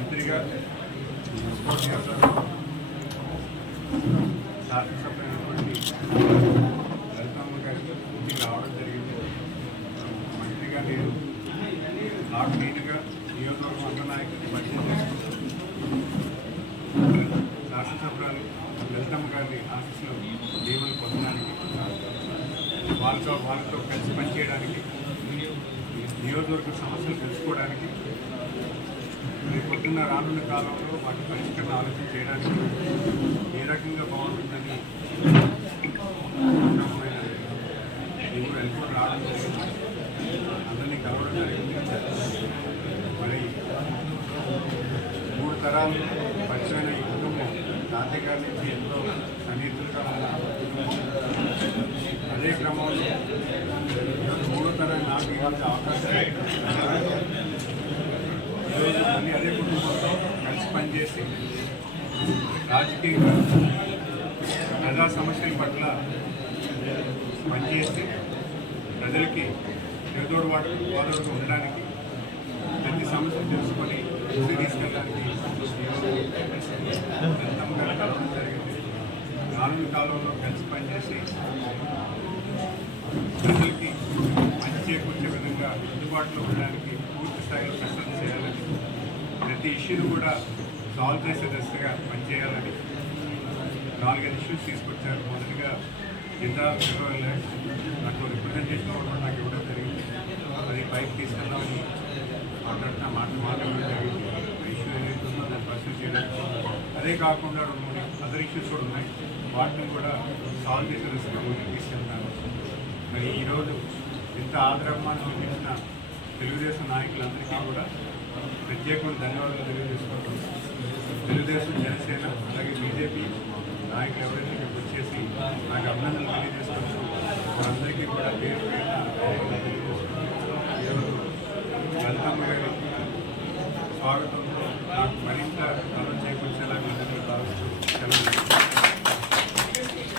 మంత్రిగా శాసనసభ్యులైనటువంటి లలితమ్మ గారికి ఇంటికి రావడం జరిగింది. మంత్రిగా నేను నాకు నేనుగా నియోజకవర్గ అంగ నాయకుడిని పరిచయం చేసుకుంటూ శాసనసభ్యురాలు లలితమ్మ గారిని ఆఫీసులో దీవులు పొందడానికి వాళ్ళతో వాళ్ళతో కలిసి పనిచేయడానికి నియోజకవర్గ సమస్యలు తెలుసుకోవడానికి పొద్దున్న రానున్న కాలంలో వాటి పరిష్కరణ ఆలోచన చేయడానికి ఏ రకంగా బాగుంటుందని ఉన్నతమైన వెళ్ళిపోయి రావడం జరిగింది అందరినీ కలవడం జరిగింది మరి మూడు తరాలు పరిచయమైన ఈ కుటుంబం తాతయ్య గారి నుంచి ఎంతో సన్నిహితులుగా ఉన్న అదే క్రమంలో మూడో తరం నాకు ఇవ్వాల్సిన అవకాశం ఈరోజు మళ్ళీ అదే కుటుంబంతో కలిసి పనిచేసి రాజకీయ ప్రజా సమస్యల పట్ల పనిచేసి ప్రజలకి ఎదురు వాడు వాదోడుగా ఉండడానికి ప్రతి సమస్యలు తెలుసుకొని తీసుకెళ్ళడానికి జరిగింది. నాలుగు కాలంలో కలిసి పనిచేసి ప్రజలకి మంచి చేకూర్చే విధంగా అందుబాటులో ఉండడానికి పూర్తి స్థాయిలో కష్టం చేయాలని ప్రతి ఇష్యూని కూడా సాల్వ్ చేసే దశగా పనిచేయాలని నాలుగైదు ఇష్యూస్ తీసుకొచ్చారు. మొదటిగా జిల్లా ఇరవై నాకు రిప్రజెంటేషన్ కూడా నాకు ఇవ్వడం జరిగింది. అది పైకి తీసుకెళ్దామని మాట్లాడుతున్న మాట మాట్లాడడం జరిగింది. ఇష్యూ ఏదైతే ఉందో దాన్ని పరిశీలి చేయడం. అదే కాకుండా రెండు మూడు అదర్ ఇష్యూస్ కూడా ఉన్నాయి. వాటిని కూడా సాల్వ్ చేసే దశగా ముందుకు తీసుకెళ్తాను. మరి ఈరోజు ఇంత ఆదరమానం చూపించిన తెలుగుదేశం నాయకులందరికీ కూడా ప్రత్యేకమైన ధన్యవాదాలు తెలియజేసుకుంటున్నాను. తెలుగుదేశం జనసేన అలాగే బీజేపీ నాయకులు ఎవరైనా ఇక్కడికి వచ్చేసి నాకు అభినందనలు తెలియజేసుకుంటూ వారందరికీ కూడా పేరు పేరు ధన్యవాదాలు తెలియజేసుకుంటూ ఈరోజు లలితమ్మ గారి స్వాగతంతో